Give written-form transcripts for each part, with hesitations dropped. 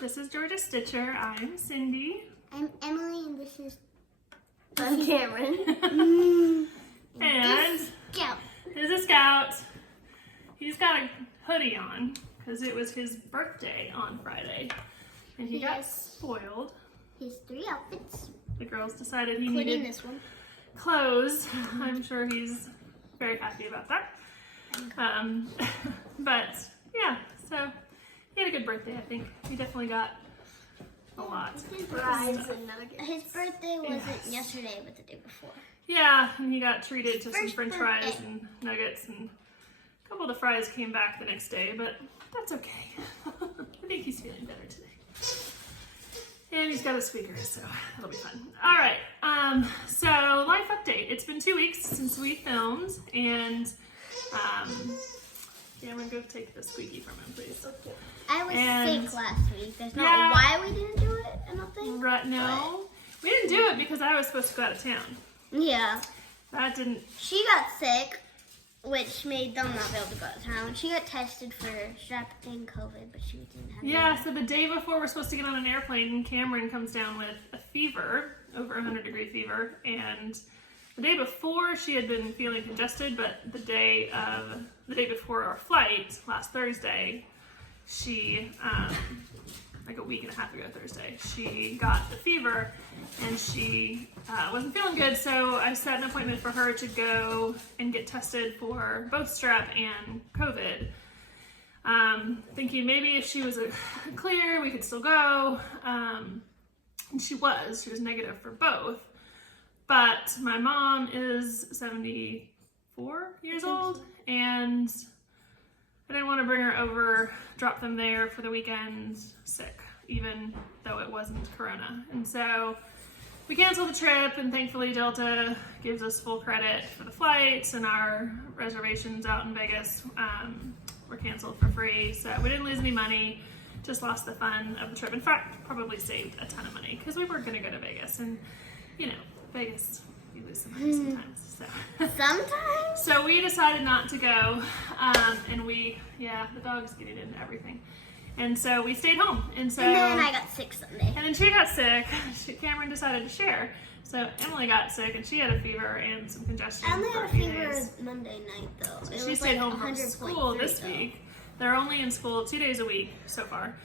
This is Georgia Stitcher. I'm Cindy. I'm Emily, and I'm Cameron. And Scout. There's a Scout. He's got a hoodie on because it was his birthday on Friday, and he got spoiled. His 3 outfits. The girls decided he Including needed this one. clothes. I'm sure he's very happy about that. But yeah, so he had a good birthday, I think. He definitely got a lot. His birthday wasn't yesterday, but the day before. Yeah, and he got treated to some french fries and nuggets, and a couple of the fries came back the next day, but that's okay. I think he's feeling better today. And he's got a squeaker, so that'll be fun. All right, so life update. It's been 2 weeks since we filmed, and yeah, I'm gonna go take the squeaky from him, please. I was sick last week. There's not why we didn't do it, I don't think. Right, no. We didn't do it because I was supposed to go out of town. Yeah. That didn't... She got sick, which made them not be able to go out of town. She got tested for strep and COVID, but she didn't have Yeah, so the day before we're supposed to get on an airplane, Cameron comes down with a fever, over 100-degree fever, and the day before she had been feeling congested, but the day before our flight, last Thursday, she, like a week and a half ago Thursday, she got the fever and she wasn't feeling good, so I set an appointment for her to go and get tested for both strep and COVID. Thinking maybe if she was clear, we could still go. And she was negative for both. But my mom is 74 years old, and I didn't want to bring her over, drop them there for the weekend sick, even though it wasn't Corona. And so we canceled the trip, and thankfully Delta gives us full credit for the flights, and our reservations out in Vegas were canceled for free. So we didn't lose any money, just lost the fun of the trip. In fact, probably saved a ton of money because we weren't going to go to Vegas, and you know, Vegas, you lose some money sometimes. So. Sometimes? So we decided not to go, and the dog's getting into everything. And so we stayed home. And then I got sick Sunday. And then she got sick. Cameron decided to share. So Emily got sick, and she had a fever and some congestion. I only had a fever Monday night, though. So she stayed home from school this week. They're only in school 2 days a week so far.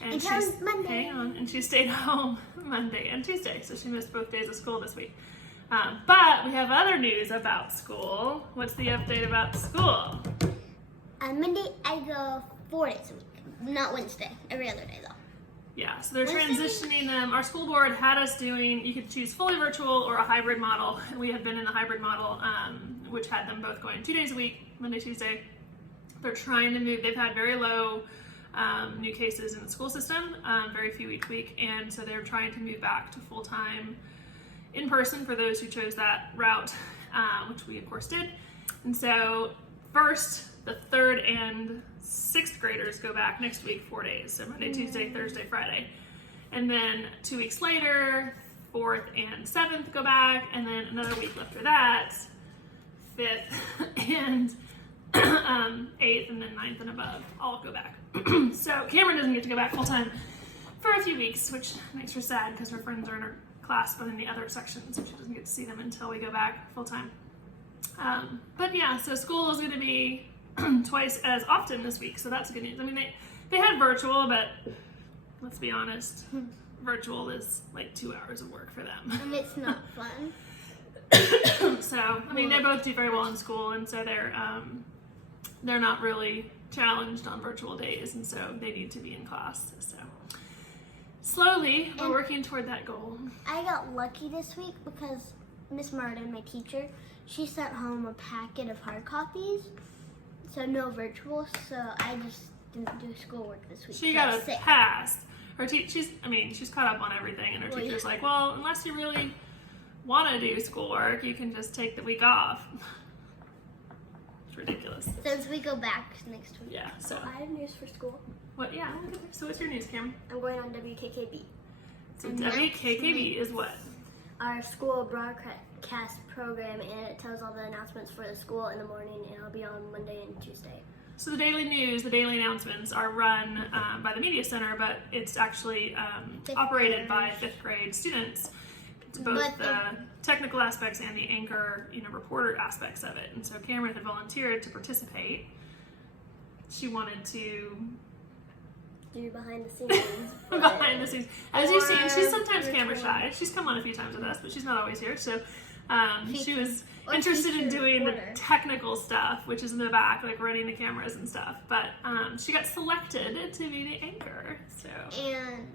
And she's Monday. And she stayed home Monday and Tuesday, so she missed both days of school this week. But we have other news about school. What's the update about school? On Monday, I go 4 days a week. Not Wednesday. Every other day, though. Yeah, so they're transitioning them. Our school board had us doing, you could choose fully virtual or a hybrid model. We had been in the hybrid model, which had them both going 2 days a week, Monday, Tuesday. They're trying to move. They've had very low new cases in the school system, very few each week, and so they're trying to move back to full-time in person for those who chose that route, which we of course did. And so first, the 3rd and 6th graders go back next week 4 days, so Monday, Tuesday, Thursday, Friday. And then 2 weeks later, 4th and 7th go back, and then another week after that, 5th and 8th, and then 9th and above all go back. So Cameron doesn't get to go back full-time for a few weeks, which makes her sad because her friends are in her class but in the other section, so she doesn't get to see them until we go back full-time. But yeah, so school is going to be twice as often this week, so that's good news. I mean, they had virtual, but let's be honest, virtual is like 2 hours of work for them. And it's not fun. So, I mean, they both do very well in school, and so they're not really challenged on virtual days, and so they need to be in class. So slowly, we're working toward that goal. I got lucky this week because Miss Martin, my teacher, she sent home a packet of hard copies, so no virtual, so I just didn't do schoolwork this week. She got a pass. She's caught up on everything, and her teacher's like, well, unless you really want to do schoolwork, you can just take the week off. It's ridiculous. Since we go back next week. Yeah, so. I have news for school. What? Yeah, so what's your news, Cameron? I'm going on WKKB. So WKKB is what? Our school broadcast program, and it tells all the announcements for the school in the morning, and it'll be on Monday and Tuesday. So the daily news, the daily announcements are run by the Media Center, but it's actually operated by 5th grade students. It's both the technical aspects and the anchor, reporter aspects of it. And so Cameron had volunteered to participate. She wanted to do behind the scenes. behind the scenes. As you've seen, she's sometimes camera shy. She's come on a few times with us, but she's not always here. So she was interested in doing the technical stuff, which is in the back, like running the cameras and stuff. But she got selected to be the anchor. So and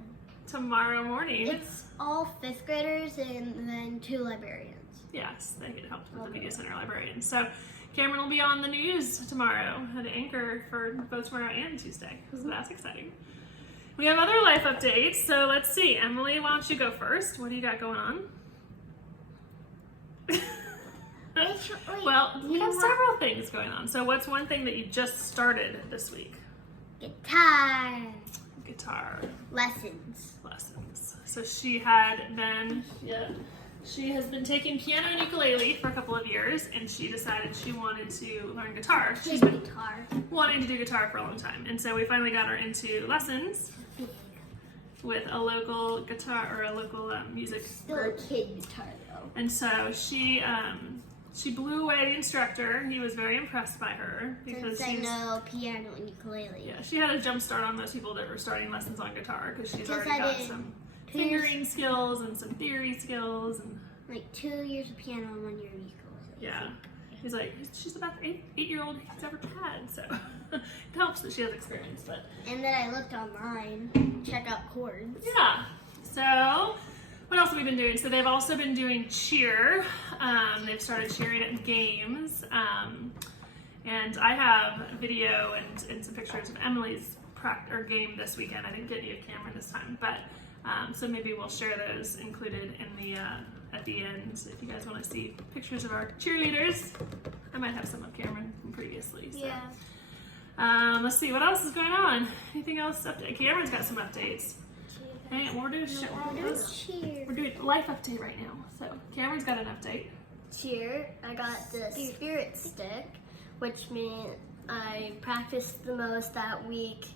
tomorrow morning, it's all 5th graders and then 2 librarians. Yes, they get helped with the Media Center librarian. So Cameron will be on the news tomorrow, the anchor for both tomorrow and Tuesday. So that's exciting. We have other life updates. So let's see. Emily, why don't you go first? What do you got going on? Well, we have several things going on. So what's one thing that you just started this week? Guitar. Lessons. So she has been taking piano and ukulele for a couple of years, and she decided she wanted to learn guitar. She's been wanting to do guitar for a long time, and so we finally got her into lessons with a local guitar or a local music Still a kid guitar though. And so she blew away the instructor. He was very impressed by her because I know piano and ukulele. Yeah, she had a jump start on most people that were starting lessons on guitar because she's already got some fingering skills and some theory skills and like 2 years of piano and 1 year of ukulele. Yeah, he's like, she's about the 8-year-old he's ever had, so it helps that she has experience. But and then I looked online, check out chords. Yeah. So what else have we been doing? So they've also been doing cheer. They've started cheering at games, and I have video and some pictures of Emily's game this weekend. I didn't get any of Cameron this time, but. So maybe we'll share those included in the at the end if you guys want to see pictures of our cheerleaders. I might have some of Cameron from previously. So. Yeah. Let's see what else is going on. Anything else? Cameron's got some updates. Hey, we're doing life update right now. So Cameron's got an update. Cheer. I got the spirit stick, which means I practiced the most that week,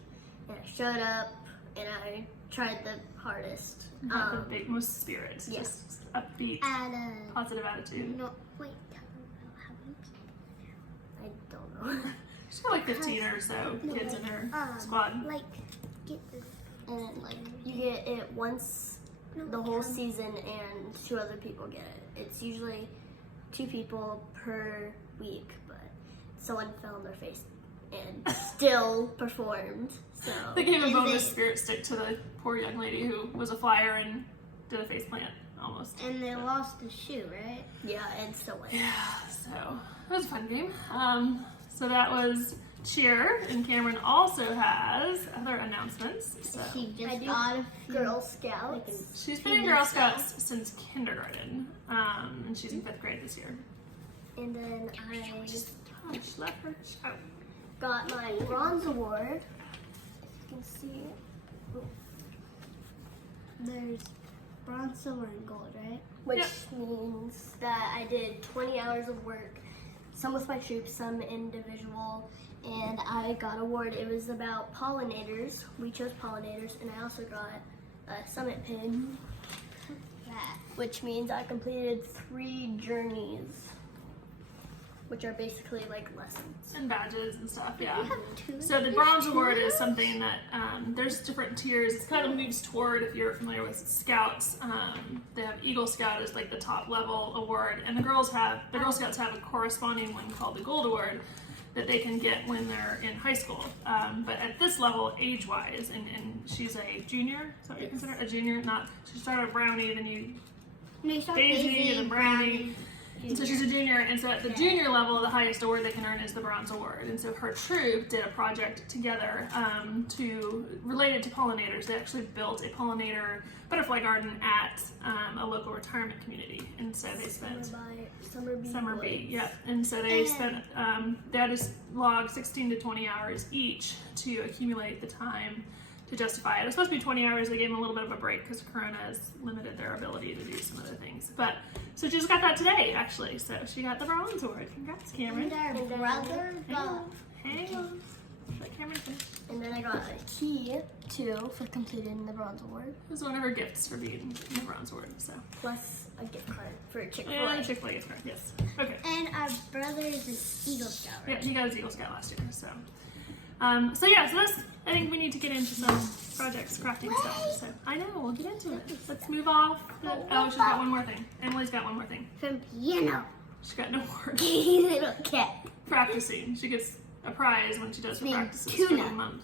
and I showed up and I tried the hardest. The most spirits, just upbeat, positive attitude. No, wait, tell me what happened. I don't know. She's got like 15 or so kids in her squad. Like, get this. And then, like, you get it once the whole season and 2 other people get it. It's usually 2 people per week, but someone fell on their face and still performed. So they gave a bonus spirit stick to the poor young lady who was a flyer and did a face plant almost. And they lost the shoe, right? Yeah, and still went. Yeah, so it was a fun game. So that was cheer, and Cameron also has other announcements. So she just got a Girl Scouts. She's been in Girl Scouts since kindergarten, and she's in 5th grade this year. And then I just let her shout. Got my bronze award. If you can see it. There's bronze, silver, and gold, right? Which means that I did 20 hours of work, some with my troops, some individual, and I got an award. It was about pollinators. We chose pollinators, and I also got a summit pin, which means I completed 3 journeys, which are basically like lessons. And badges and stuff, yeah. We have 2. So the bronze award is something that, there's different tiers. It kind of moves toward, if you're familiar with Scouts, they have Eagle Scout as like the top level award, and the Girl Scouts have a corresponding one called the Gold Award that they can get when they're in high school. But at this level, age-wise, and she's a junior, is that what you consider? A junior? She started at Brownie, then Daisy, and then Brownie. And so she's a junior, and so at the junior level, the highest award they can earn is the bronze award. And so her troop did a project together related to pollinators. They actually built a pollinator butterfly garden at a local retirement community. And so they spent Summer Bee, yep. And so they spent they had to log 16 to 20 hours each to accumulate the time to justify it. It was supposed to be 20 hours. They gave them a little bit of a break because Corona has limited their ability to do some other things. But so she just got that today, actually. So she got the bronze award. Congrats, Cameron. And our brother got Hang on. Let Cameron finish. And then I got a key too for completing the bronze award. It was one of her gifts for being in the bronze award, so. Plus a gift card for Chick-fil-A. And a Chick-fil-A gift card, yes. Okay. And our brother is an Eagle Scout, right? Yeah, he got his Eagle Scout last year, so. So yeah, so that's, I think we need to get into some projects, crafting stuff. So I know, we'll get into it. Let's move off. Oh, she's got one more thing. Emily's got one more thing. From piano. She's got no more. Little cat. Practicing. She gets a prize when she does her practices for the month.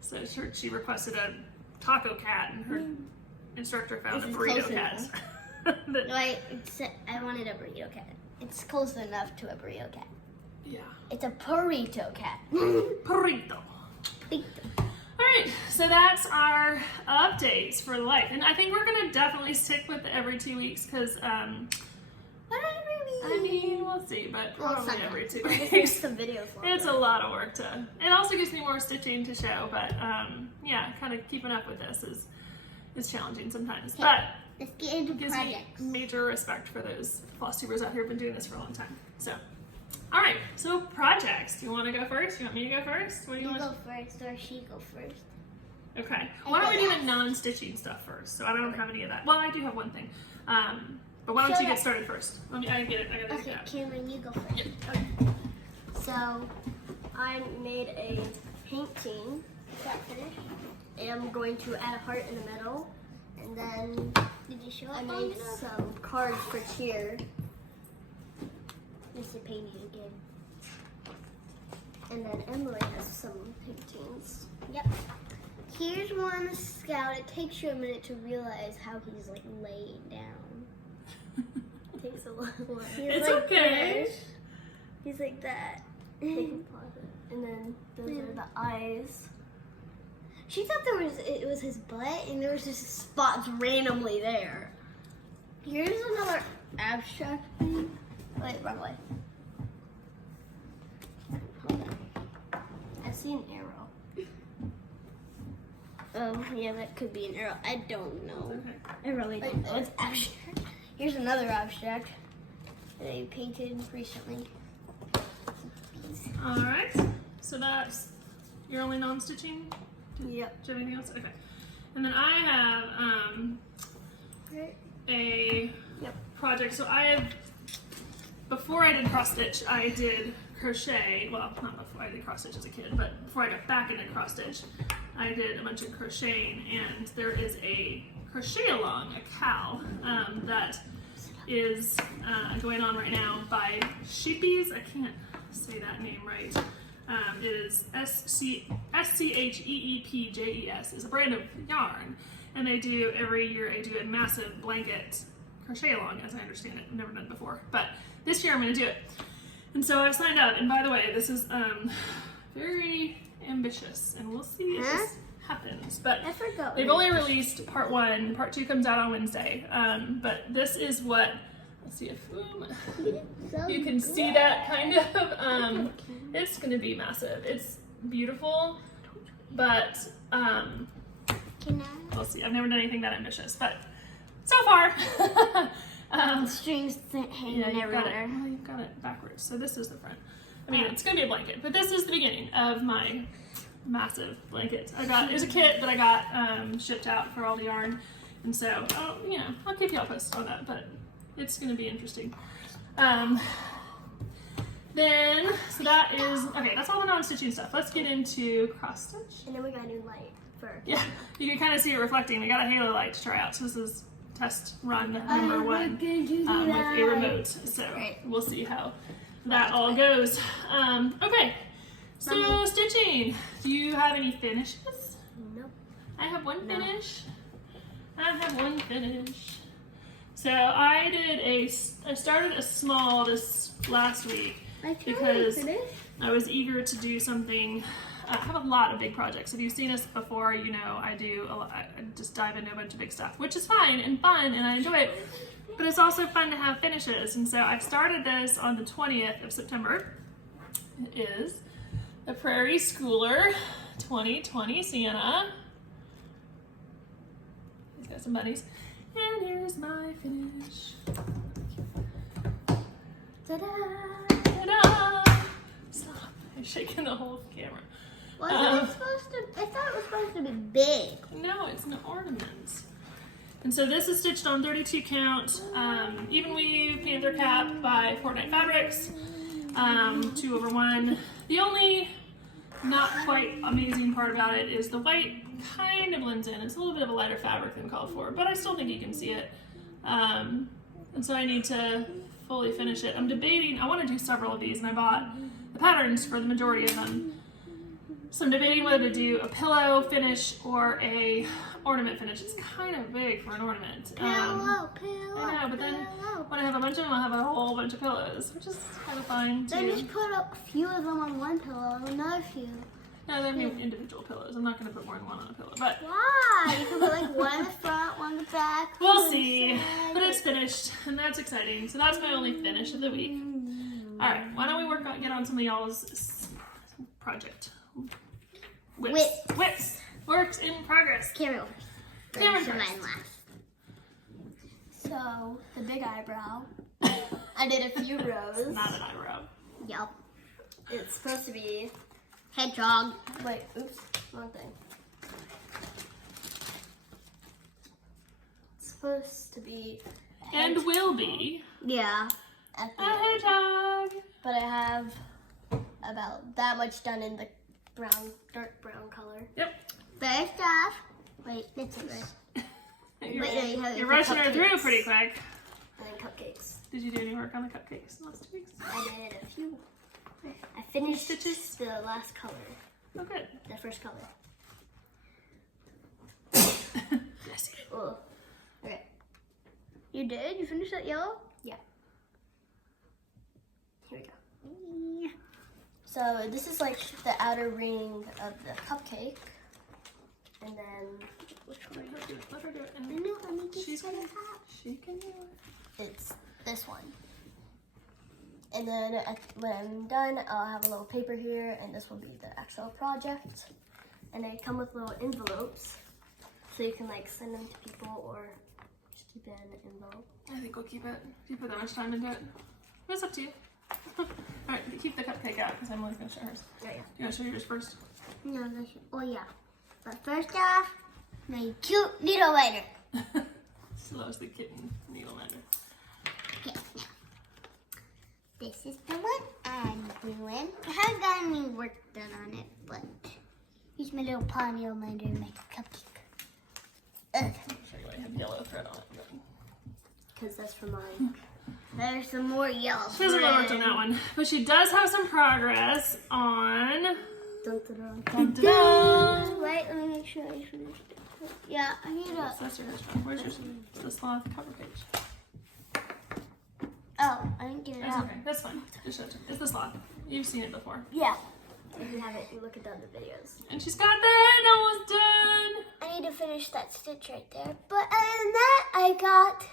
So she requested a taco cat, and her instructor found a burrito cat. No, I wanted a burrito cat. It's close enough to a burrito cat. Yeah. It's a burrito cat. Burrito. Alright, so that's our updates for life. And I think we're going to definitely stick with the every 2 weeks because, I mean, we'll see, but probably every 2 weeks. Some videos. It's a lot of work to, it also gives me more stitching to show, but yeah, kind of keeping up with this is challenging sometimes. Okay. But Let's get into it gives projects. me major respect for those Flosstubers out here who've been doing this for a long time. So, all right, so projects. Do you want to go first? You want me to go first? What do you want? Go first, or she go first. Okay. Why don't we do the non-stitching stuff first? So I don't have any of that. Well, I do have one thing. But why don't you get started first? Let me. I get it. I gotta Okay, do that. Cameron, you go first. Yeah. Okay. So, I made a painting. Is that finished? And I'm going to add a heart in the middle. And then I made some cards for cheer. This is painting again. And then Emily has some paintings. Yep. Here's one scout. It takes you a minute to realize how he's like laying down. It takes a while. It's like okay. This. He's like that. And then those are the eyes. She thought it was his butt, and there was just spots randomly there. Here's another abstract thing. Wait, wrong way. Hold on. I see an arrow. Oh, yeah, that could be an arrow. I don't know. Okay. I really don't know. It's abstract. Here's another abstract that I painted recently. All right. So that's your only non-stitching. Yep. Do you have anything else? Okay. And then I have a project. So I have, before I did cross stitch, I did crochet. Well, not before I did cross stitch as a kid, but before I got back into cross stitch, I did a bunch of crocheting. And there is a crochet along, a cow, that is going on right now by Sheepies. I can't say that name right. It is SCHEEPJES is a brand of yarn, and they do every year. I do a massive blanket crochet along, as I understand it. I've never done it before, but this year I'm going to do it. And so I've signed up. And by the way, this is very ambitious, and we'll see if this happens. But they've only released part 1. Part 2 comes out on Wednesday. But this is what. Let's see if you can see that kind of. It's going to be massive. It's beautiful, but we'll see. I've never done anything that ambitious, but so far. Strings hanging everywhere. Well, you've got it backwards. So this is the front. I mean, it's going to be a blanket, but this is the beginning of my massive blanket. It was a kit that I got shipped out for all the yarn, and so I'll keep you all posted on that, but it's going to be interesting. Then, so that is, okay, that's all the non-stitching stuff. Let's get into cross stitch. And then we got a new light for. Yeah, you can kind of see it reflecting. We got a halo light to try out. So this is test run number 1 with a remote. So we'll see how that all goes. Okay, so stitching. Do you have any finishes? Nope. I have one finish. So I started a small this last week because I was eager to do something. I have a lot of big projects. If you've seen us before, you know I do a lot. I just dive into a bunch of big stuff, which is fine and fun, and I enjoy it. But it's also fun to have finishes, and so I started this on the 20th of September. It is the Prairie Schooler 2020 Sienna. He's got some bunnies. And here's my finish. Ta-da! Ta-da! Stop. You're shaking the whole camera. Wasn't it supposed to? I thought it was supposed to be big. No, it's an ornament. And so this is stitched on 32 count, even weave, Panther Cap by Fortnite Fabrics, 2/1. The only not quite amazing part about it is the white kind of blends in. It's a little bit of a lighter fabric than called for, but I still think you can see it. And so I need to fully finish it. I'm debating, I want to do several of these, and I bought the patterns for the majority of them. So I'm debating whether to do a pillow finish or a ornament finish. It's kind of big for an ornament. Pillow. I know, but then when I have a bunch of them, I'll have a whole bunch of pillows, which is kind of fun too. Then just put a few of them on one pillow and another few. No, they're individual pillows. I'm not going to put more than one on a pillow, but why? You can put like one in the front, one in the back. We'll see. But it's finished, and that's exciting. So that's my only finish of the week. All right, why don't we get on some of y'all's project? Whips. Works in progress. Cameron. Cameron So first. mine last. So the big eyebrow. I did a few rows. It's not an eyebrow. Yep. It's supposed to be hedgehog. Wait, oops, wrong thing. It's supposed to be And will be yeah. At the a end. hedgehog. But I have about that much done in the brown, dark brown color. Yep. First off, wait, that's it, right? You're rushing her through pretty quick. And then cupcakes. Did you do any work on the cupcakes in the last 2 weeks? I did a few. I finished Stitches? the last color, Oh, good. the first color. Yes, you did. Oh, okay. You did? You finished that yellow? Yeah. Here we go. So this is like the outer ring of the cupcake. And then, which one? Let her do it. I know, let me get She's set gonna- it up. She can do it. It's this one. And then when I'm done, I'll have a little paper here, and this will be the actual project. And they come with little envelopes, so you can like send them to people or just keep it in an envelope. I think we'll keep it. If you put that much time into it. It's up to you. Alright, keep the cupcake out because Emily's going to show hers. Oh yeah. You want to show yours first? No, oh yeah. But first off, my cute needle lighter. Slow's the kitten needle minder. Okay, now. This is the one I'm doing. I haven't gotten any work done on it, but here's my little paw needle minder and my cupcake. I'll show you I have yellow thread on it. Because that's for mine. There's some more yellow She hasn't really worked on that one. But she does have some progress on... Dun, dun, dun, Dun, dun, dun. Wait, let me make sure I finished it. Yeah, I need a... That's yours. Where's yours? The sloth cover page. Oh, I didn't get it That's out. okay. That's fine. Just show it to me. It's the sloth. You've seen it before. Yeah. If you haven't, you look at the other videos. And she's got that almost done. I need to finish that stitch right there. But other than that, I got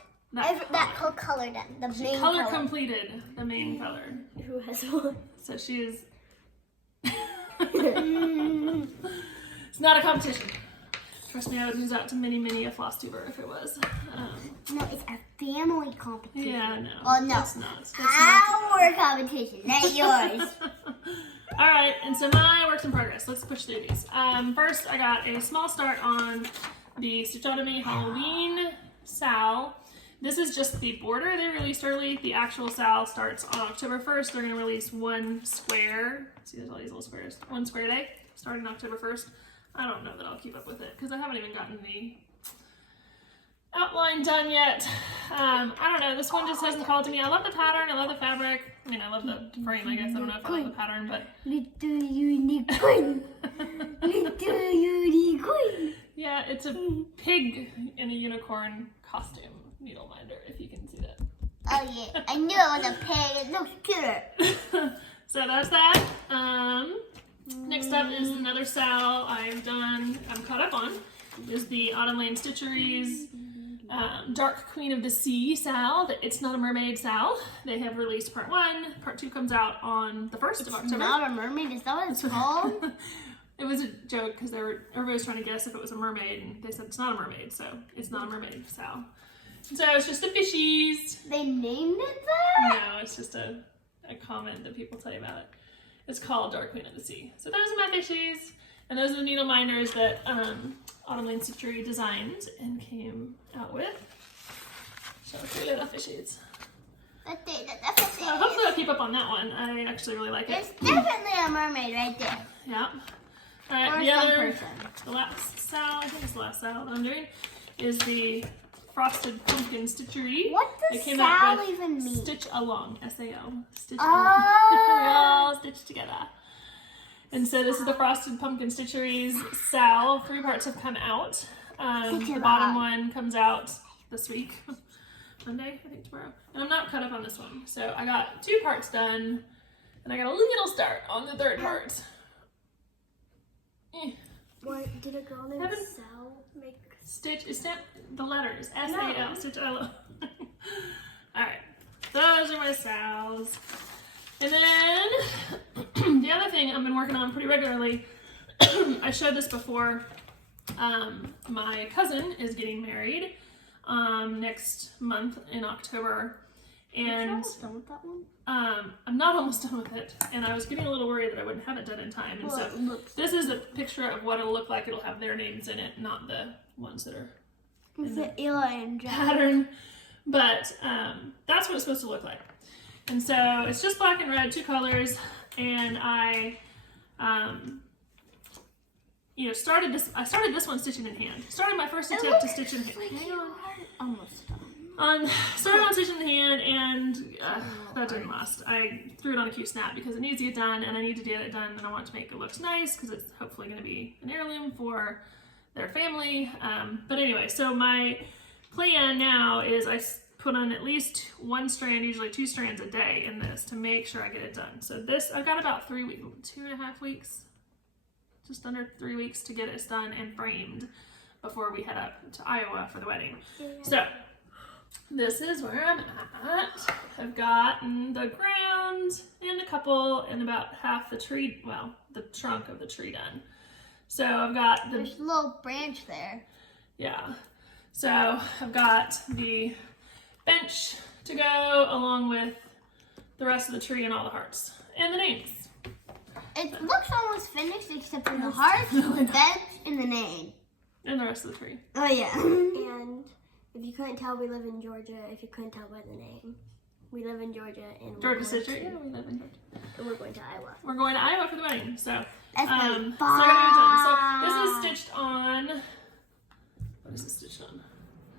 that whole color done. The She main color color. completed the main color. Who has one? So she is... It's not a competition. Trust me, I would lose out to many a Flosstuber if it was. No, it's a family competition. Yeah, no. Oh, no. It's not. It's not. Our competition, not yours. All right, and so my works in progress. Let's push through these. First, I got a small start on the Stitchotomy Halloween SAL. This is just the border they released early. The actual SAL starts on October 1st. They're going to release one square. See, there's all these little squares. One square day starting October 1st. I don't know that I'll keep up with it because I haven't even gotten the outline done yet. I don't know. This one just hasn't called to me. I love the pattern. I love the fabric. I mean, I love the frame, I guess. I don't know if I love the pattern, but... Little unicorn. Little unicorn. Yeah, it's a pig in a unicorn costume needle minder, if you can see that. Oh yeah, I knew it was a pig. It looks cuter. So that's that. Next up is another SAL I'm caught up on. Is the Autumn Lane Stitcheries Dark Queen of the Sea SAL. It's Not a Mermaid SAL. They have released part 1. Part 2 comes out on the 1st of October. Not a mermaid. Is that what it's called? It was a joke because everybody was trying to guess if it was a mermaid, and they said it's not a mermaid, so it's not a mermaid SAL. So it's just the fishies. They named it that? No, it's just a comment that people tell you about it. It's called Dark Queen of the Sea. So those are my fishies, and those are the needle minders that Autumn Lane Stitchery designed and came out with. So 3 little fishies. So hopefully I'll keep up on that one. I actually really like it. There's definitely a mermaid right there. Yeah. Alright, the last Sal, I think it's the last Sal that I'm doing, is the Frosted Pumpkin Stitchery. What does Sal even mean? Stitch Along, S-A-L. Stitch Along. We all stitch together. And so this is the Frosted Pumpkin Stitchery's Sal. 3 parts have come out. The bottom one comes out this week. Monday, I think tomorrow. And I'm not caught up on this one. So I got 2 parts done, and I got a little start on the 3rd part. What did a girl named Sal make? Stitch, it's not the letters, S-A-L, Stitch Along. Alright, those are my Sals. And then, the other thing I've been working on pretty regularly, I showed this before, my cousin is getting married next month in October, and Are you almost done with that one? I'm not almost done with it, and I was getting a little worried that I wouldn't have it done in time, and so this is a picture of what it'll look like. It'll have their names in it, not the ones that are in the pattern, but that's what it's supposed to look like. And so it's just black and red, 2 colors, and I started this one stitching in hand. Started my first attempt to stitch in hand. Almost done. Started on stitching in hand, and that didn't last. I threw it on a Q-snap because it needs to get done, and I need to get it done, and I want to make it look nice because it's hopefully going to be an heirloom for their family. But anyway, so my plan now is I put on at least 1 strand, usually 2 strands a day in this to make sure I get it done. So this, I've got about 3 weeks, 2.5 weeks, just under 3 weeks to get it done and framed before we head up to Iowa for the wedding. Yeah. So this is where I'm at. I've gotten the ground and a couple and about half the tree, well, the trunk of the tree done. So I've got the... There's a little branch there. Yeah. So I've got the bench to go along with the rest of the tree and all the hearts and the names. It looks almost finished except for the hearts, the bench, and the name. And the rest of the tree. Oh yeah. And if you couldn't tell, we live in Georgia. If you couldn't tell by the name, we live in Georgia and Georgia Stitcher. Yeah, we live in Georgia. And we're going to Iowa. We're going to Iowa for the wedding. So that's so I gotta get it done. So this is stitched on. What is this stitched on?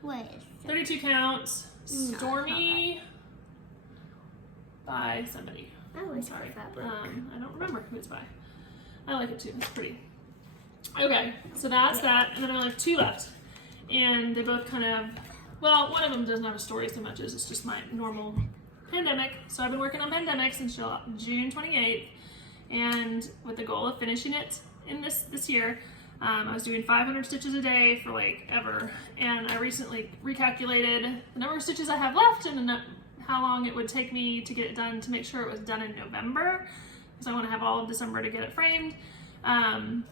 What? 32 counts. Stormy by somebody. I'm sorry. I don't remember who it's by. I like it too. It's pretty. Okay, so that's that, and then I only have 2 left, and they both kind of, well, one of them doesn't have a story so much as it's just my normal pandemic. So I've been working on pandemic since June 28th, and with the goal of finishing it in this year. I was doing 500 stitches a day for like ever, and I recently recalculated the number of stitches I have left and how long it would take me to get it done to make sure it was done in November, because I want to have all of December to get it framed. And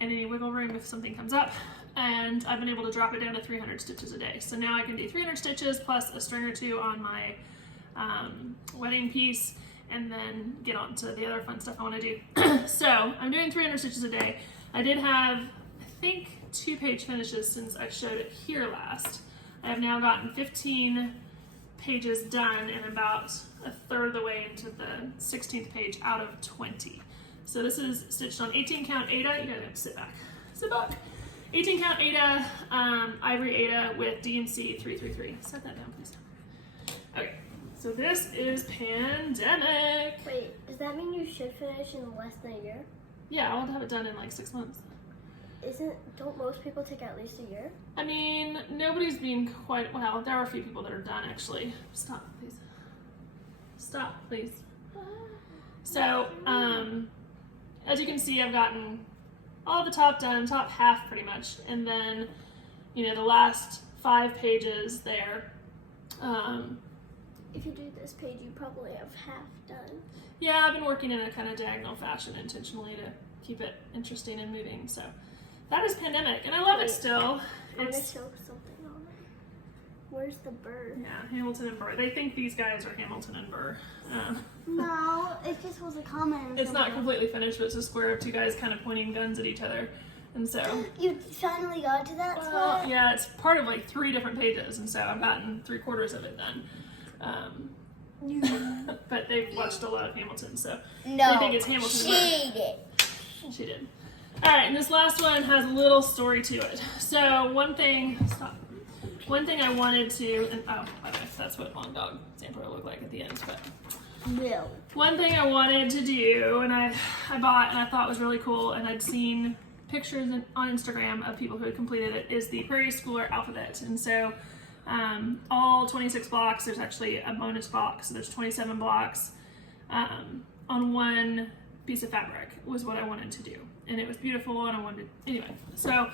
any wiggle room if something comes up, and I've been able to drop it down to 300 stitches a day. So now I can do 300 stitches plus a string or 2 on my wedding piece, and then get on to the other fun stuff I want to do. So I'm doing 300 stitches a day. I did have, I think, 2 page finishes since I showed it here last. I have now gotten 15 pages done and about a third of the way into the 16th page out of 20. So this is stitched on 18 count Aida. You gotta have to sit back. Sit back. 18 count Aida, ivory Aida with DMC 333. Set that down, please. Okay, so this is pandemic. Wait, does that mean you should finish in less than a year? Yeah, I want to have it done in like 6 months. Don't most people take at least a year? I mean, nobody's been quite, well, there are a few people that are done actually. Stop, please. Stop, please. So, as you can see, I've gotten all the top done, top half pretty much, and then, you know, the last 5 pages there. If you do this page, you probably have half done. Yeah, I've been working in a kind of diagonal fashion intentionally to keep it interesting and moving, so that is pandemic, and I love it still. I'm going to show something on it. Where's the Burr? Yeah, Hamilton and Burr. They think these guys are Hamilton and Burr. No, it just was a comment. It's not completely finished, but it's a square of two guys kind of pointing guns at each other. And so... You finally got to that spot? Yeah, it's part of like 3 different pages, and so I've gotten 3/4 of it done. But they've watched a lot of Hamilton, so No, they think it's Hamilton and Burr. she did. She did. Alright, and this last one has a little story to it. So one thing I wanted to, and oh, okay, that's what Long Dog Santa looked like at the end, but Really? one thing I wanted to do, and I bought and I thought was really cool, and I'd seen pictures on Instagram of people who had completed it, is the Prairie Schooler alphabet. And so all 26 blocks, there's actually a bonus box, so there's 27 blocks on one piece of fabric was what I wanted to do. And it was beautiful, and I wanted, anyway. So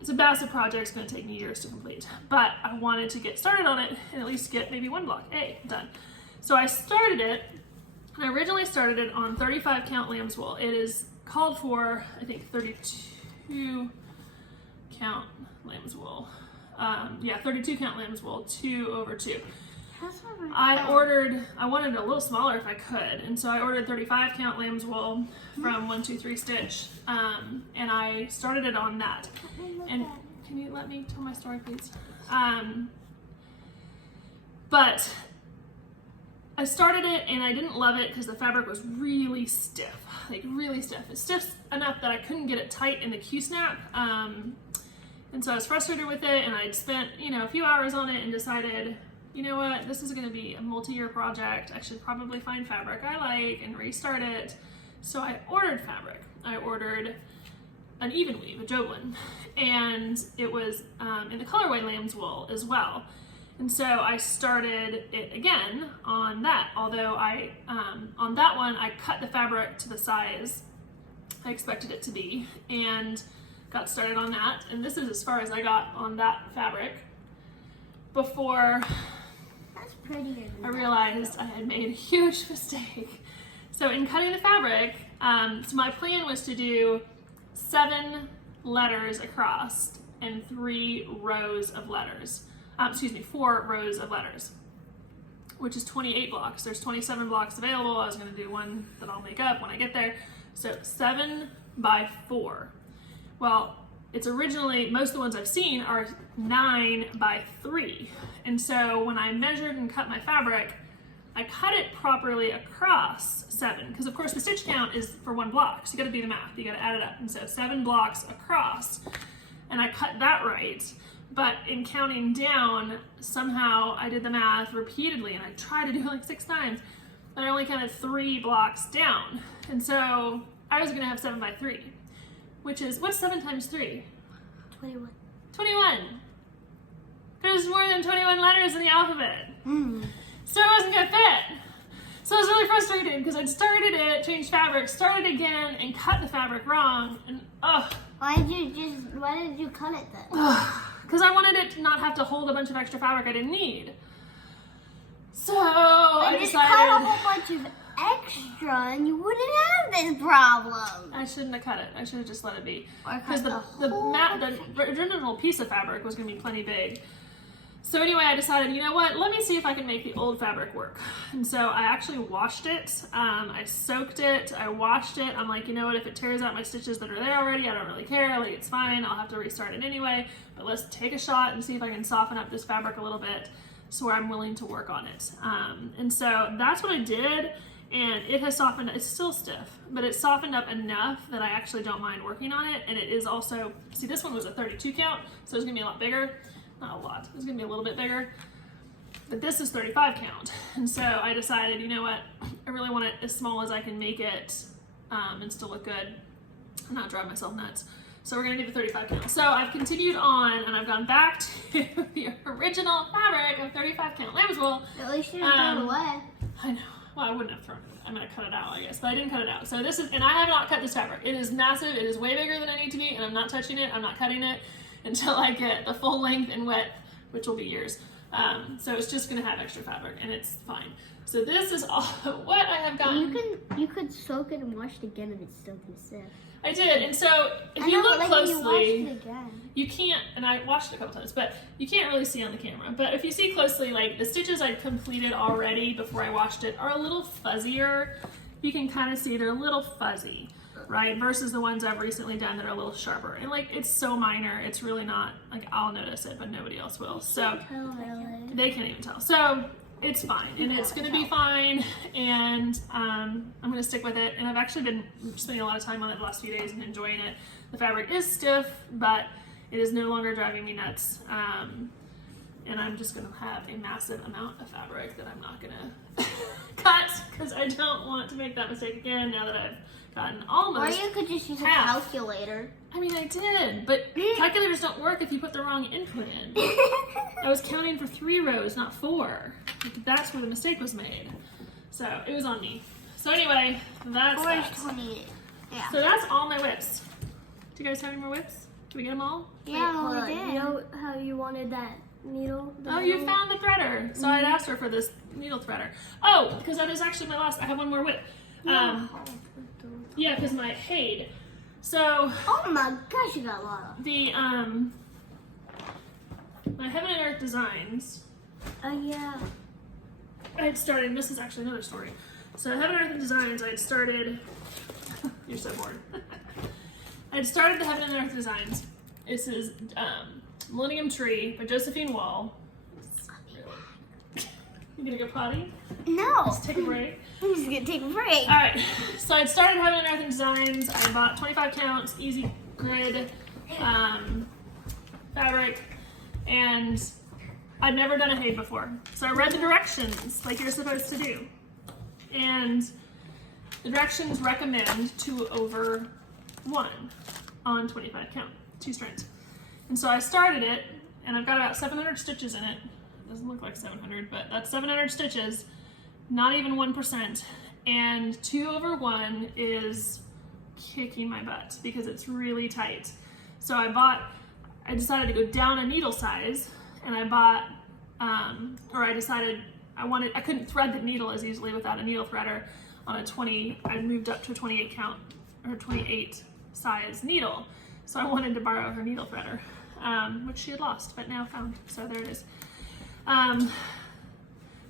it's a massive project, it's gonna take me years to complete, but I wanted to get started on it and at least get maybe one block, done. So I started it, and I originally started it on 35 count lamb's wool. It is called for, I think, 32 count lamb's wool. Yeah, 32 count lamb's wool, 2/2. I wanted it a little smaller if I could, and so I ordered 35 count lamb's wool from 123 Stitch, and I started it on that. And can you let me tell my story, please? But I started it and I didn't love it because the fabric was really stiff, like really stiff. It's stiff enough that I couldn't get it tight in the Q-snap. And so I was frustrated with it, and I'd spent, a few hours on it and decided, you know what, this is gonna be a multi-year project. I should probably find fabric I like and restart it. So I ordered fabric. I ordered an even weave, a Joblin, and it was in the colorway lamb's wool as well. And so I started it again on that, although on that one, I cut the fabric to the size I expected it to be and got started on that. And this is as far as I got on that fabric before I realized I had made a huge mistake. So in cutting the fabric, so my plan was to do 7 letters across and 4 rows of letters, which is 28 blocks. There's 27 blocks available. I was gonna do one that I'll make up when I get there. So 7 by 4. Well, it's originally, most of the ones I've seen are 9 by 3. And so when I measured and cut my fabric, I cut it properly across 7, because of course the stitch count is for 1 block, so you gotta do the math, you gotta add it up. And so 7 blocks across, and I cut that right. But in counting down, somehow I did the math repeatedly, and I tried to do it like 6 times, but I only counted 3 blocks down. And so I was gonna have 7 by 3, which is, what's 7 times 3? 21. 21. There's more than 21 letters in the alphabet. So it wasn't gonna fit. So I was really frustrated because I'd started it, changed fabric, started again, and cut the fabric wrong, and why did you cut it then? Because I wanted it to not have to hold a bunch of extra fabric I didn't need. So I I just decided, cut a whole bunch of extra and you wouldn't have this problem. I shouldn't have cut it. I should have just let it be. Or Because cut the original piece of fabric was gonna be plenty big. So anyway, I decided, you know what, let me see if I can make the old fabric work. And so I actually washed it, I soaked it, I washed it. I'm like, you know what, if it tears out my stitches that are there already, I don't really care, like it's fine, I'll have to restart it anyway, but let's take a shot and see if I can soften up this fabric a little bit so where I'm willing to work on it. And so that's what I did, and it has softened, it's still stiff, but it's softened up enough that I actually don't mind working on it. And it is also, see, this one was a 32 count, so it's gonna be a lot bigger. Not a lot, it's gonna be a little bit bigger, but this is 35 count. And so I decided, you know what, I really want it as small as I can make it and still look good and not drive myself nuts. So we're gonna do the 35 count. So I've continued on, and I've gone back to the original fabric of 35 count lamb's wool. At least you didn't throw it away. I know, well, I wouldn't have thrown it. I'm gonna cut it out, I guess, but I didn't cut it out. So this is, and I have not cut this fabric. It is massive, it is way bigger than I need to be, and I'm not touching it, I'm not cutting it until I get the full length and width, which will be years. So it's just gonna have extra fabric, and it's fine. So this is all what I have gotten. You could soak it and wash it again and it's still too stiff. I did, and so if you look closely, you can't, and I watched it a couple times, but you can't really see on the camera. But if you see closely, like the stitches I'd completed already before I washed it are a little fuzzier. You can kind of see they're a little fuzzy, right? Versus the ones I've recently done that are a little sharper. And like, it's so minor, it's really not, like I'll notice it, but nobody else will. So they can't even tell. So it's fine, and it's gonna be fine, and I'm gonna stick with it. And I've actually been spending a lot of time on it the last few days and enjoying it. The fabric is stiff, but it is no longer driving me nuts. And I'm just gonna have a massive amount of fabric that I'm not gonna cut, because I don't want to make that mistake again now that I've gotten almost. Or you could just use a calculator. I mean, I did, but calculators don't work if you put the wrong input in. I was counting for 3 rows, not 4. Like, that's where the mistake was made. So it was on me. So anyway, that's that. 28. Yeah. So that's all my whips. Do you guys have any more whips? Did we get them all? Yeah, we did. You know how you wanted that needle? Oh, you found the threader. So I'd asked her for this needle threader. Oh, because that is actually my last. I have one more whip. Yeah, because my Haid. So. Oh my gosh, you got a lot of. The my Heaven and Earth Designs. Oh yeah. I had started. This is actually another story. So Heaven and Earth Designs. I had started. You're so bored. I had started the Heaven and Earth Designs. This is Millennium Tree by Josephine Wall. You gonna go potty? No. Let's take a break. I'm just gonna take a break. All right. So I started Heaven and Earth Designs. I bought 25 counts, easy grid fabric, and I'd never done a Haid before. So I read the directions like you're supposed to do, and the directions recommend 2/1 on 25 count, 2 strands. And so I started it, and I've got about 700 stitches in it. It doesn't look like 700, but that's 700 stitches, not even 1%. And 2/1 is kicking my butt because it's really tight. So I decided to go down a needle size, and I bought, I decided I couldn't thread the needle as easily without a needle threader on a 20, I moved up to a 28 count, or 28 size needle. So I wanted to borrow her needle threader, which she had lost, but now found, so there it is.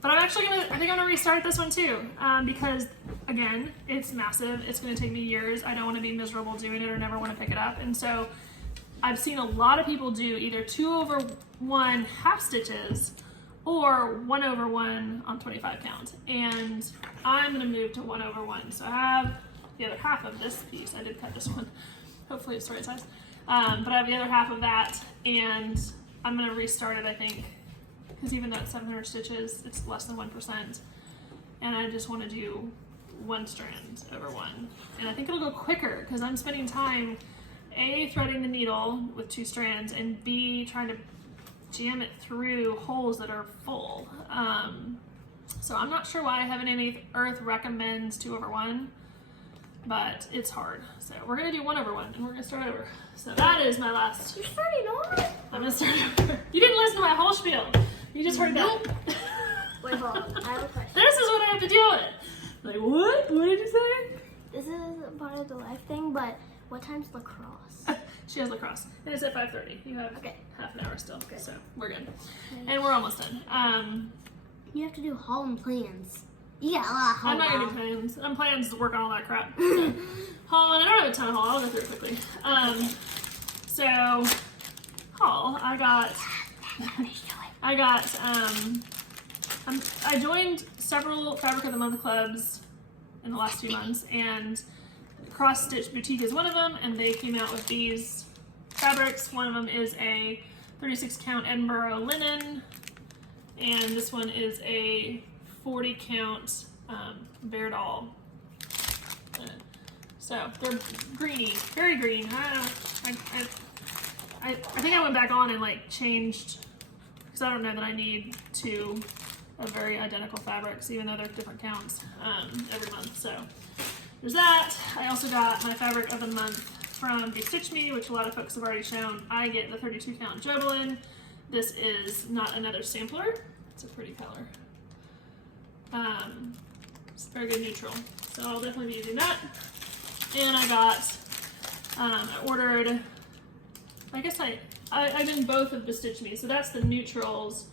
But I think I'm gonna restart this one too, because again, it's massive. It's gonna take me years. I don't wanna be miserable doing it or never wanna pick it up. And so I've seen a lot of people do either 2/1 half stitches or 1/1 on 25 count. And I'm gonna move to 1/1. So I have the other half of this piece. I did cut this one. Hopefully it's the right size. But I have the other half of that, and I'm gonna restart it, I think, because even though it's 700 stitches, it's less than 1%. And I just wanna do 1 strand over 1. And I think it'll go quicker because I'm spending time, A, threading the needle with 2 strands, and B, trying to jam it through holes that are full. So I'm not sure why Heaven and Earth recommends 2/1, but it's hard. So we're gonna do 1/1, and we're gonna start over. So that is my last. You're starting over? I'm gonna start over. You didn't listen to my whole spiel. You just heard that. Wait, hold on. I have a question. This is what I have to deal with. Like, what? What did you say? This is part of the life thing, but what time's lacrosse? She has lacrosse. And it's at 5:30. You have Okay. half an hour still, so we're good. And we're almost done. You have to do haul and plans. You got a lot of haul. I'm not gonna do plans. I'm plans to work on all that crap. So, haul, and I don't have a ton of haul. I'll go through it quickly. So haul, I joined several Fabric of the Month clubs in the last few months, and Cross Stitch Boutique is one of them, and they came out with these fabrics. One of them is a 36 count Edinburgh linen, and this one is a 40 count Bear Doll linen. So they're greeny, very green. I think I went back on and like changed, because I don't know that I need 2 of very identical fabrics, even though they're different counts every month. So there's that. I also got my Fabric of the Month from Stitch Me, which a lot of folks have already shown. I get the 32 count Jobelin. This is not another sampler. It's a pretty color. It's very good neutral. So I'll definitely be using that. And I got, I ordered I guess I'm in both of the Stitch Me. So that's the neutrals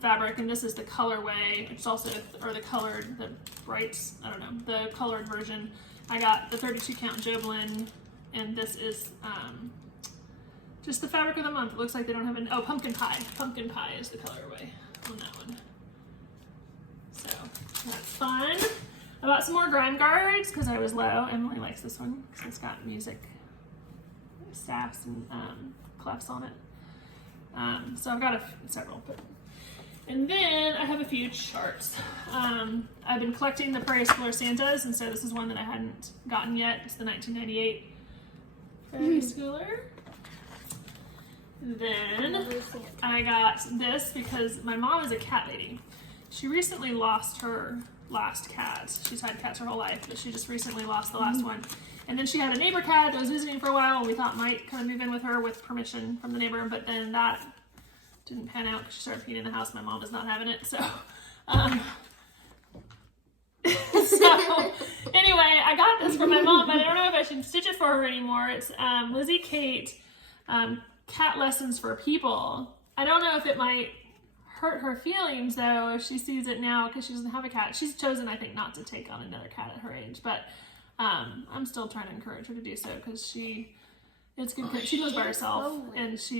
fabric, and this is the colorway. It's also, or the colored, the brights, I don't know, the colored version. I got the 32 count Joblin, and this is just the fabric of the month. It looks like they don't have an, oh, pumpkin pie. Pumpkin pie is the colorway on that one. So that's fun. I bought some more grime guards because I was low. Emily likes this one because it's got music staffs and clefs on it. So I've got several. And then I have a few charts. I've been collecting the Prairie Schooler Santas, and so this is one that I hadn't gotten yet. It's the 1998 Prairie Schooler. Then I got this because my mom is a cat lady. She recently lost her last cat. She's had cats her whole life, but she just recently lost the last one. And then she had a neighbor cat that was visiting for a while, and we thought might kind of move in with her with permission from the neighbor, but then that didn't pan out because she started peeing in the house. My mom is not having it, so so anyway, I got this for my mom, but I don't know if I should stitch it for her anymore. It's Lizzie Kate Cat Lessons for People. I don't know if it might hurt her feelings though if she sees it now because she doesn't have a cat. She's chosen, I think, not to take on another cat at her age, but I'm still trying to encourage her to do so because it's good. She lives by herself, and it's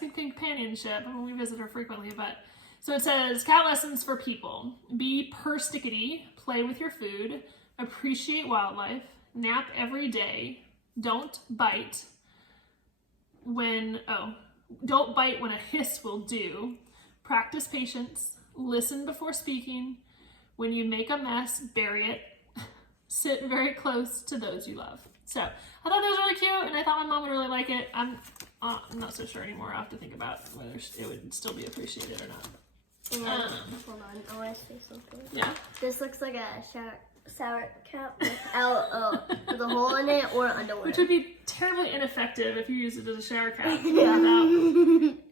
good companionship. I mean, we visit her frequently, but so it says cat lessons for people: be perstickety, play with your food, appreciate wildlife, nap every day, don't bite when a hiss will do, practice patience, listen before speaking, when you make a mess, bury it, sit very close to those you love. So I thought that was really cute, and I thought my mom would really like it. I'm not so sure anymore. I'll have to think about whether it would still be appreciated or not. Hold on, I want to say something. Yeah. This looks like a sour cap without with a hole in it or underwear. Which would be terribly ineffective if you use it as a shower cap Yeah. without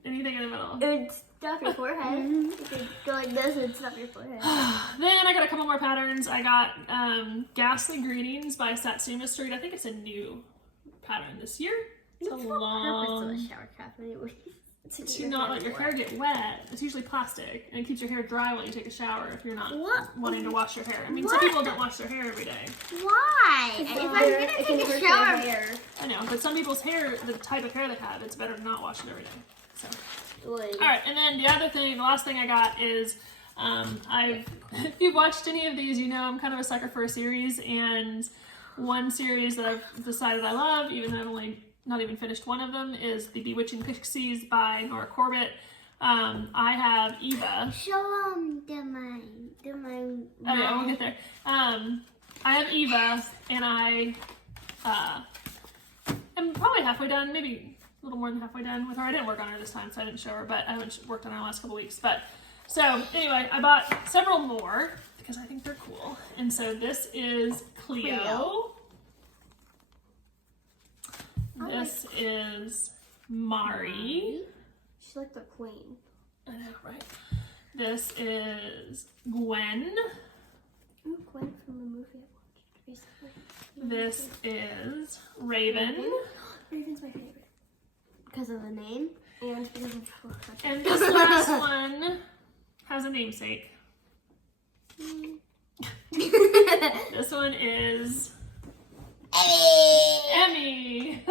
anything in the middle. It would stuff your forehead. You could go like this and stuff your forehead. Then I got a couple more patterns. I got Ghastly Greetings by Satsuma Street. I think it's a new pattern this year. It's a long... purpose of a shower cap anyway? To not let your hair get wet. It's usually plastic, and it keeps your hair dry while you take a shower if you're not wanting to wash your hair. I mean, some people don't wash their hair every day. Why? If I'm gonna take a shower, I know, but some people's hair, the type of hair they have, it's better to not wash it every day. So, all right, and then the last thing I got is, if you've watched any of these, you know I'm kind of a sucker for a series, and one series that I've decided I love, even though I've only not even finished one of them, is The Bewitching Pixies by Nora Corbett. I have Eva. Show them the Okay, I won't get there. I have Eva, and I am probably halfway done, maybe a little more than halfway done with her. I didn't work on her this time, so I didn't show her, but I haven't worked on her the last couple weeks. But so anyway, I bought several more because I think they're cool. And so this is Cleo. This is Mari. She's like the queen. I know, right? This is Gwen. Ooh, Gwen from the movie I watched recently. This is Raven. Raven's my favorite. Because of the name and because of And this last one has a namesake. This one is Emmy.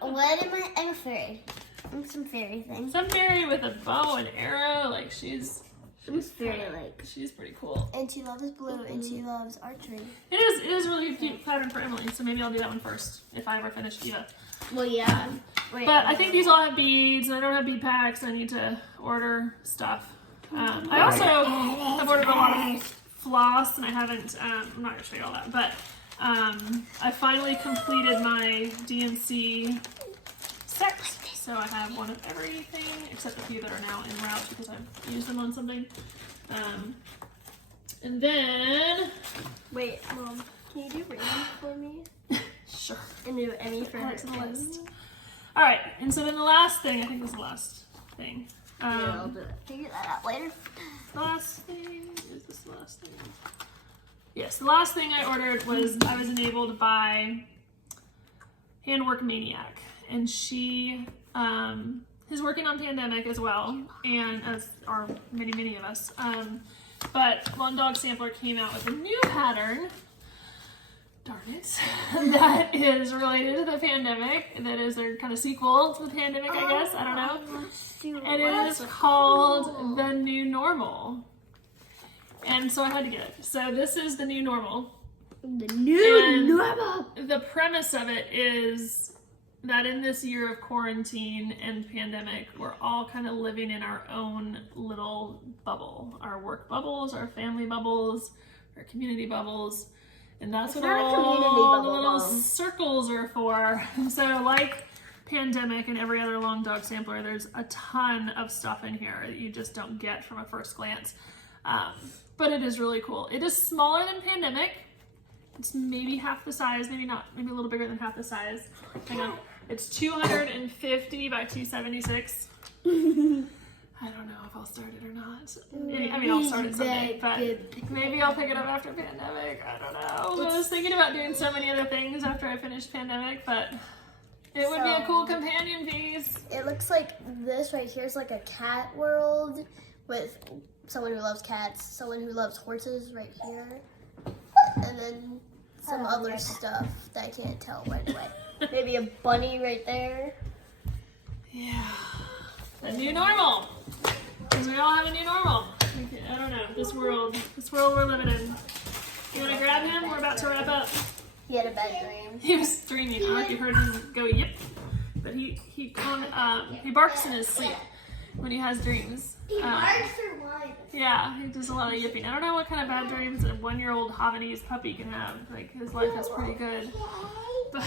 What am I? I'm a fairy. I'm some fairy thing. Some fairy with a bow and arrow. Like she's fairy-like. She's pretty cool. And she loves blue, and she loves archery. It is really a cute pattern for Emily. So maybe I'll do that one first if I ever finish Eva. Well, yeah. Wait, but I think these all have beads, and I don't have bead packs. I need to order stuff. I also have ordered a lot of floss, and I haven't. I'm not gonna show you all that, but. I finally completed my DNC set, so I have one of everything except a few that are now en route because I've used them on something. And then... Wait, Mom, can you do Raven for me? Sure. And do Emmy for her to the list. Alright, and so then the last thing, I think this is the last thing. Yeah, I'll do it. Figure that out later. The last thing, is this the last thing? Yes, the last thing I ordered was I was enabled by Handwork Maniac. and she is working on Pandemic as well, and as are many of us. But One Dog Sampler came out with a new pattern, darn it, that is related to the Pandemic, that is their kind of sequel to the Pandemic, I guess, I don't know. And it is called The New Normal. And so I had to get it. So this is The New Normal. The new normal. The premise of it is that in this year of quarantine and pandemic, we're all kind of living in our own little bubble. Our work bubbles, our family bubbles, our community bubbles. And that's what all the little circles are for. And so like Pandemic and every other Long Dog Sampler, there's a ton of stuff in here that you just don't get from a first glance. But it is really cool. It is smaller than Pandemic. It's maybe half the size, maybe not, maybe a little bigger than half the size. Hang on. It's 250 by 276. I don't know if I'll start it or not. I mean, I'll start it someday, but maybe I'll pick it up after Pandemic. I don't know. I was thinking about doing so many other things after I finished Pandemic, but it would be a cool companion piece. It looks like this right here is like a cat world with someone who loves cats, someone who loves horses right here, and then some other stuff that I can't tell right away. Maybe a bunny right there. Yeah. The new normal. Because we all have a new normal. I don't know. This world we're living in. You want to grab him? We're about to wrap up. He had a bad dream. He was dreaming. I don't know if you heard him go yip. But he barks in his sleep when he has dreams. He barks or what? Yeah, he does a lot of yipping. I don't know what kind of bad dreams a 1-year-old Havanese puppy can have. Like, his life is pretty good. But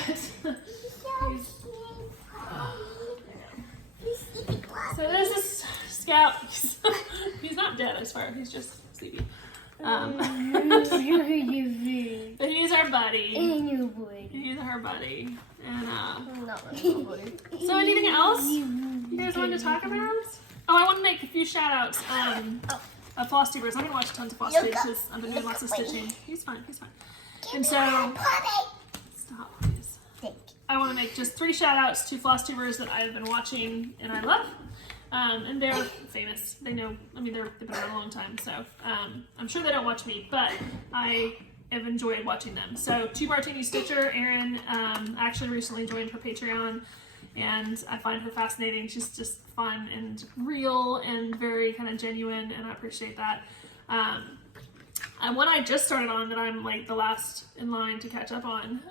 so this is Scout. He's not dead, I swear. He's just sleepy. But he's our buddy. He's our buddy. And so anything else you guys wanted to talk about? Oh, I want to make a few shout outs of Flosstubers. I'm going to watch tons of Flosstubes because I've been doing lots of stitching. He's fine. And so, stop please. I want to make just 3 shout outs to Flosstubers that I've been watching and I love. And they're famous. They know, I mean, they've been around a long time, so I'm sure they don't watch me, but I have enjoyed watching them. So, to Martini Stitcher, Erin actually recently joined her Patreon, and I find her fascinating. She's just fun and real and very kind of genuine, and I appreciate that. And one I just started on that I'm like the last in line to catch up on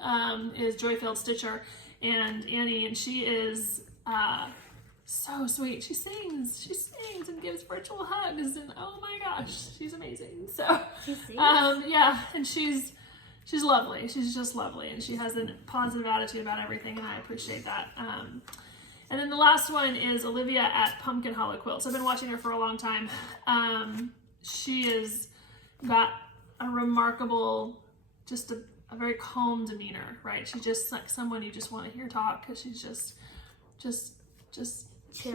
is Joy-Filled Stitcher and Annie, and she is so sweet. She sings and gives virtual hugs, and oh my gosh, she's amazing. So yeah, and she's lovely. She's just lovely, and she has a positive attitude about everything, and I appreciate that. And then the last one is Olivia at Pumpkin Hollow Quilts. I've been watching her for a long time. She is got a remarkable, just a very calm demeanor, right? She's just like someone you just want to hear talk because she's just chill.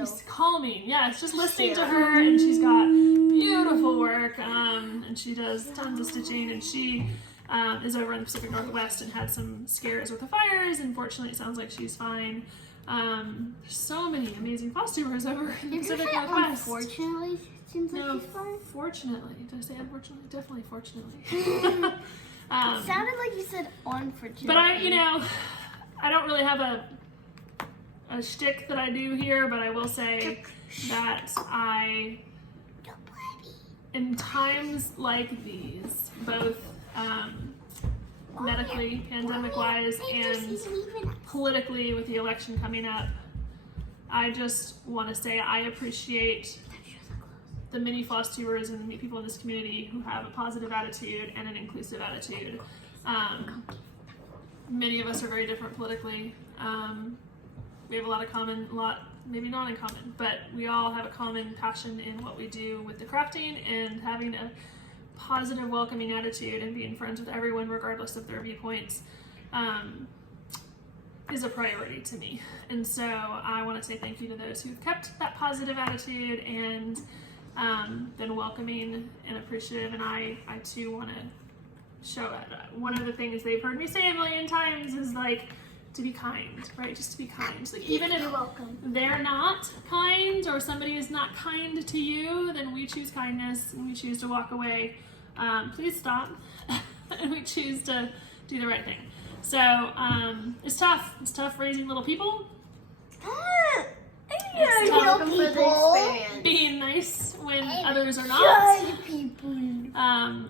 She's calming. Yeah, it's just listening to her, and she's got beautiful work, and she does tons of stitching, and she is over in the Pacific Northwest and had some scares with the fires, and fortunately it sounds like she's fine. There's so many amazing Flosstubers over in the Pacific Northwest. Unfortunately, seems like she's fine. Fortunately. Did I say unfortunately? Definitely fortunately. It sounded like you said unfortunately. But I don't really have a shtick that I do here, but I will say that in times like these, both medically, pandemic-wise, and politically with the election coming up, I just want to say I appreciate the many Flosstubers and the people in this community who have a positive attitude and an inclusive attitude. Many of us are very different politically. We have a lot maybe not in common, but we all have a common passion in what we do with the crafting, and having a positive, welcoming attitude and being friends with everyone regardless of their viewpoints is a priority to me. And so I want to say thank you to those who've kept that positive attitude and been welcoming and appreciative, and I too want to show it. One of the things they've heard me say a million times is like, to be kind, right? Just to be kind. Like even if You're welcome. they're not kind or somebody is not kind to you, then we choose kindness and we choose to walk away. Please stop. And we choose to do the right thing. So it's tough. It's tough raising little people. It's tough For the experience. being nice when others are not. People.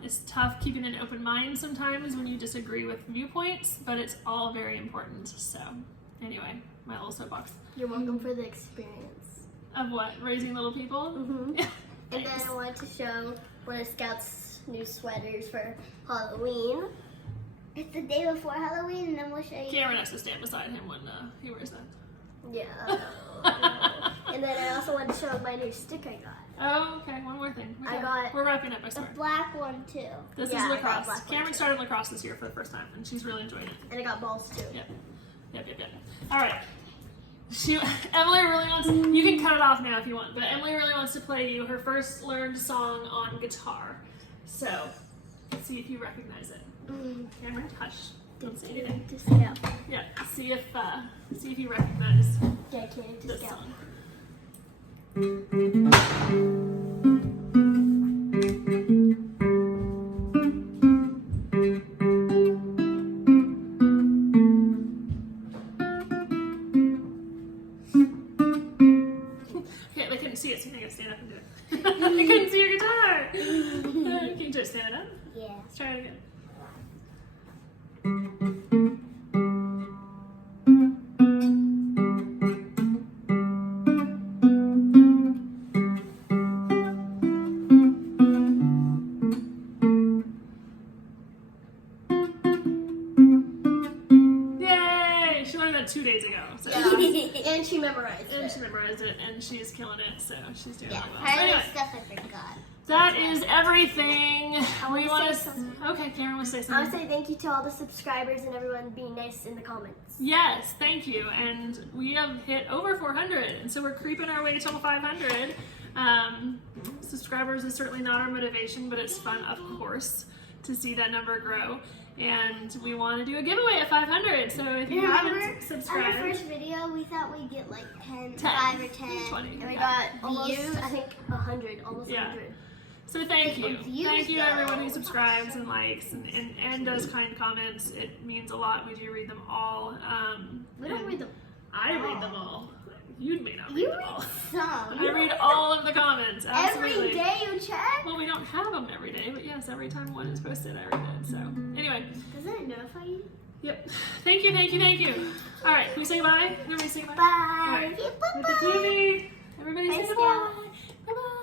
It's tough keeping an open mind sometimes when you disagree with viewpoints, but it's all very important. So anyway, my little soapbox. You're welcome for the experience. Of what? Raising little people? Mm-hmm. And then I wanted to show one of Scout's new sweaters for Halloween. It's the day before Halloween, and then we'll show you. Cameron has to stand beside him when he wears that. Yeah. And then I also wanted to show my new stick I got. Oh, okay. One more thing. We're wrapping up, I A swear. black one too. This Yeah, is I got a lacrosse. black one, Cameron too. started lacrosse this year for the first time, and she's really enjoying it. And I got balls too. Yep. All right. Emily really wants. You can cut it off now if you want, but Emily really wants to play you her first learned song on guitar. So, see if you recognize it. Cameron, hush. Don't say anything. To Scout. Yeah. See if you recognize Dedicated to this Scout. song. Okay, they couldn't see it, so you're gonna stand up and do it. They couldn't see your guitar. Can you just stand it up? Yeah. Let's try it again. Yay! She learned that 2 days ago. So. And she memorized And it. she memorized it, and she's killing it, so she's doing Yeah. really well. So anyway, Stuff I forgot. that is everything. wanna We want say to. something. Okay, Karen, want to say I something? want to say thank you to all the subscribers and everyone being nice in the comments. Yes, thank you. And we have hit over 400, and so we're creeping our way till 500. Subscribers is certainly not our motivation, but it's fun, of course, to see that number grow. And we want to do a giveaway at 500. So if you haven't On subscribed, our first video, we thought we'd get like 10, 10, 5 or 10. 20, And we yeah. got almost, I think, 100, almost Yeah. 100. so thank you. Views, Thank you to everyone who though. subscribes and likes and does kind comments. It means a lot. We do read them all. We don't and read them. I read them all. You may not read You them all. read some. I read all of the comments. Absolutely. Every day you check? Well, we don't have them every day, but yes, every time one is posted, I read it. So, anyway, Doesn't it notify you? yep. Thank you. All right, can we say goodbye? Everybody say goodbye. Bye. All right. With the movie, everybody say Thanks, goodbye. Bye-bye.